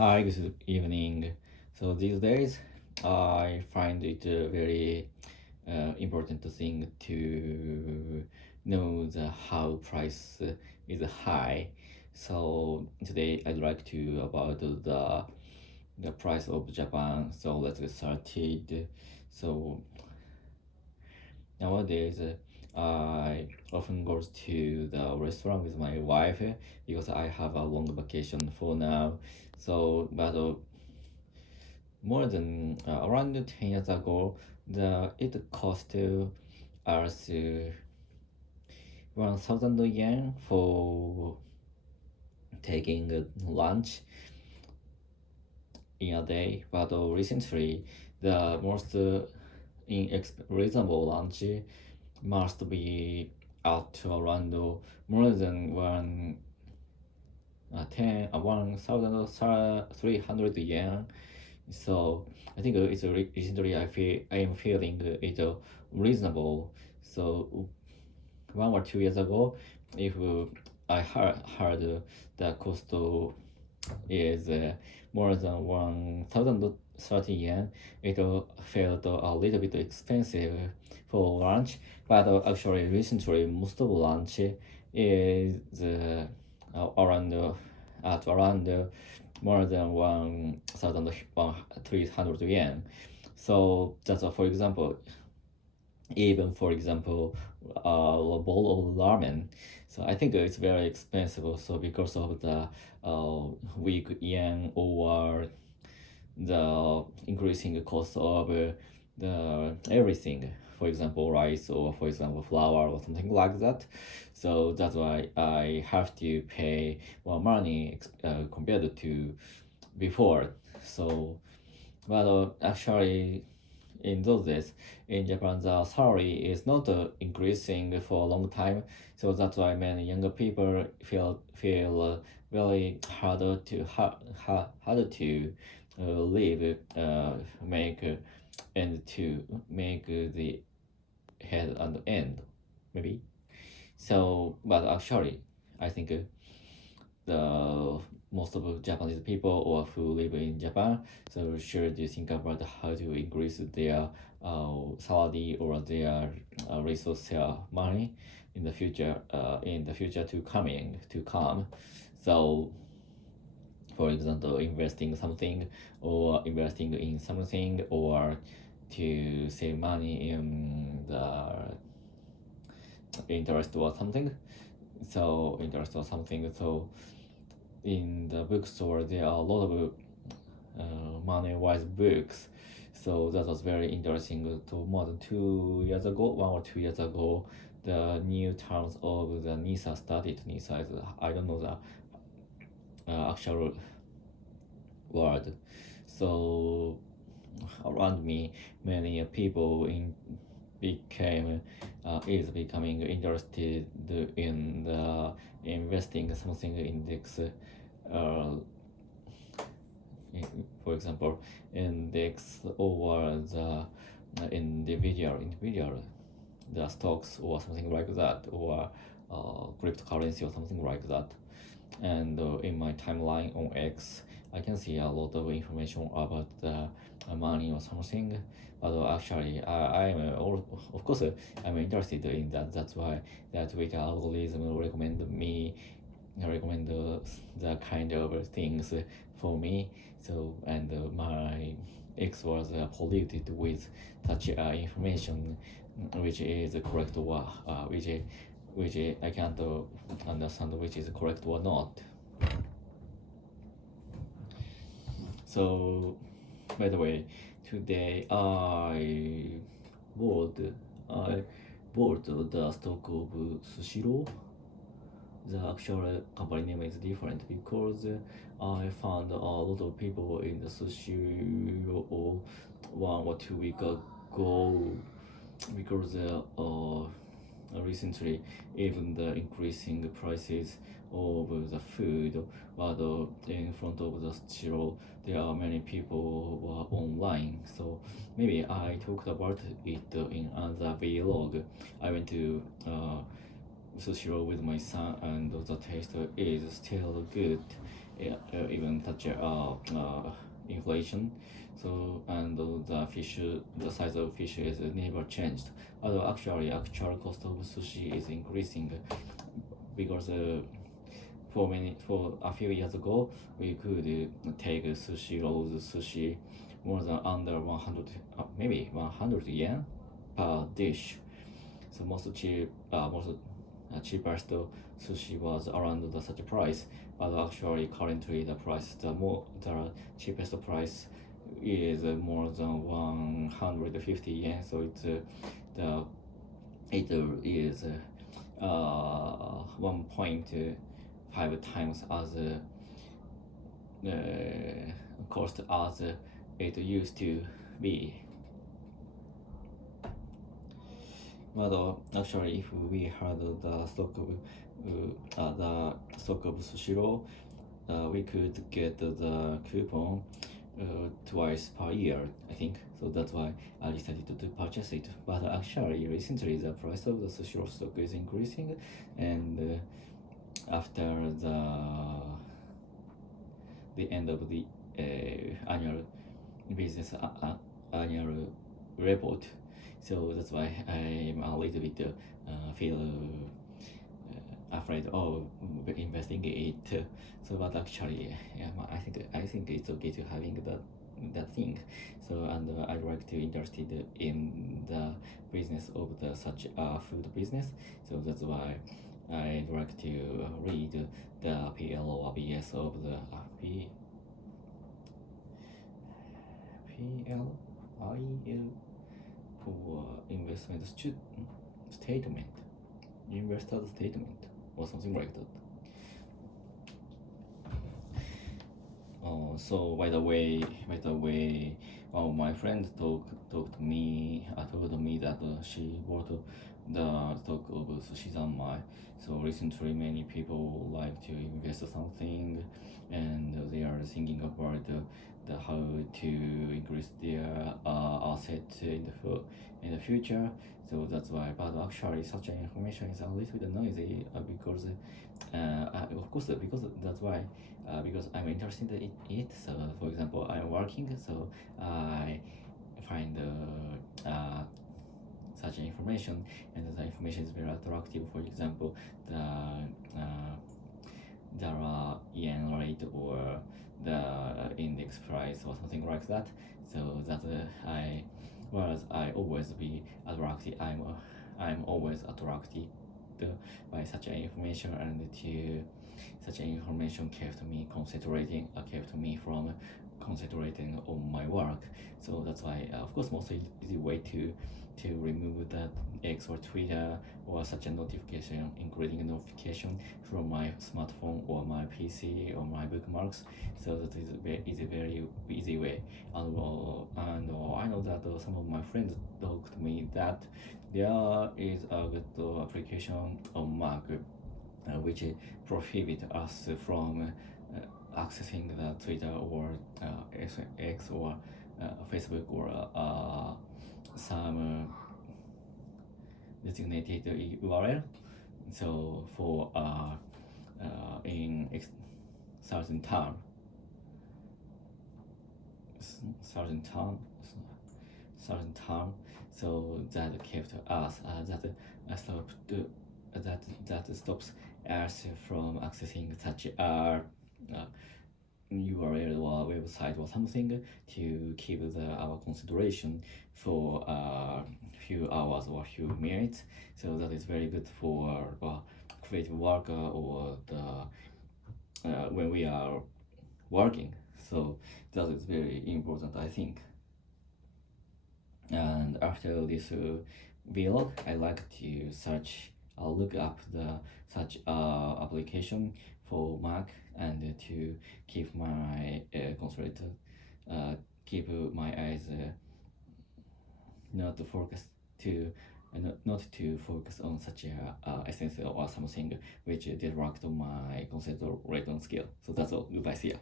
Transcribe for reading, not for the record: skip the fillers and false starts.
Hi, good evening. So these days, I find it very important thing to know the how price is high. So today I'd like to about the price of Japan. So let's get started. So nowadays, I often go to the restaurant with my wife because I have a long vacation for now. So, but more than around 10 years ago, it cost us 1,000 yen for taking lunch in a day. But recently, the most reasonable lunch must be at around more than 1,300 yen. So I think it's recently I am feeling it reasonable. So 1 or 2 years ago, if I heard the cost is more than 1,030 yen, it felt a little bit expensive for lunch. But actually, recently, most of lunch is around at around more than 1,300 yen. So that's for example, even for example, a bowl of ramen. So I think it's very expensive. So because of the weak yen or the increasing cost of the everything, for example rice or for example flour or something like that. So that's why I have to pay more money compared to before. So but actually in those days in Japan the salary is not increasing for a long time, so that's why many younger people feel very harder to live, make and to make the head and end maybe. So but actually I think the most of the Japanese people or who live in Japan, so should think about how to increase their salary or their resource money in the future to come. So for example, investing something or investing in something or to save money in the interest or something. So interest or something. So in the bookstore there are a lot of money-wise books. So that was very interesting. To more than 2 years ago, 1 or 2 years ago, the new terms of the NISA started. NISA is I don't know the actual word. So around me, many people is becoming interested in the investing something index. Uh, for example, index over the individual the stocks or something like that, or cryptocurrency or something like that. And in my timeline on X, I can see a lot of information about the money or something. But actually, of course, I'm interested in that. That's why that Twitter algorithm recommend the kind of things for me. So and my X was polluted with such information, which is correct or which I can't understand which is correct or not. So, by the way, today bought I bought the stock of Sushiro. The actual company name is different because I found a lot of people in the Sushiro 1 or 2 weeks ago because recently even the increasing prices of the food, but in front of the store there are many people who are online. So maybe I talked about it in another vlog. I went to sushi roll with my son and the taste is still good, even such inflation. So and the size of fish is never changed. Although actually actual cost of sushi is increasing because for a few years ago we could take sushi rolls sushi more than under 100 maybe 100 yen per dish. So most cheapest sushi was around such a price, but actually currently the cheapest price is more than 150 yen. So the it is 1.5 times as cost as it used to be. But actually, if we had the stock of Sushiro, we could get the coupon twice per year, I think. So that's why I decided to purchase it. But actually, recently the price of the Sushiro stock is increasing, and after the end of the annual business annual report. So that's why I'm a little bit feel afraid of investing it. So but actually, yeah, I think it's okay to having that thing. So and I'd like to interested in the business of the such food business. So that's why I'd like to read the PL or BS of the PLIL for investment statement, investor statement, or something like that. So by the way, my friend told me that she bought the stock of Sushizanmai. So recently, many people like to invest something, and they are thinking about the how to increase their asset in the future. So that's why. But actually, such an information is a little bit noisy because. Of course, because that's why because I'm interested in it. So, for example, I'm working, so I find such information, and the information is very attractive. For example, the yen rate or the index price or something like that. So that I always be attracted. I'm always attracted by such an information, and to such an information kept me from concentrating on my work. So that's why of course most easy way to remove that X or Twitter or such a notification, including a notification from my smartphone or my PC or my bookmarks. So that is a very easy way. And I know that some of my friends told me that there is a good application on Mac which prohibit us from accessing the Twitter or X or Facebook or some designated URL. So for in certain time, certain time, certain time. So that kept us that stops us from accessing such URL or website or something to keep our consideration for a few hours or few minutes. So that is very good for creative worker or when we are working. So that is very important, I think. And after this vlog, I like to look up the such application for Mac, and to keep my keep my eyes not to focus to not to focus on such a essential or something which detract my concentration skill. So that's all. Goodbye. See ya.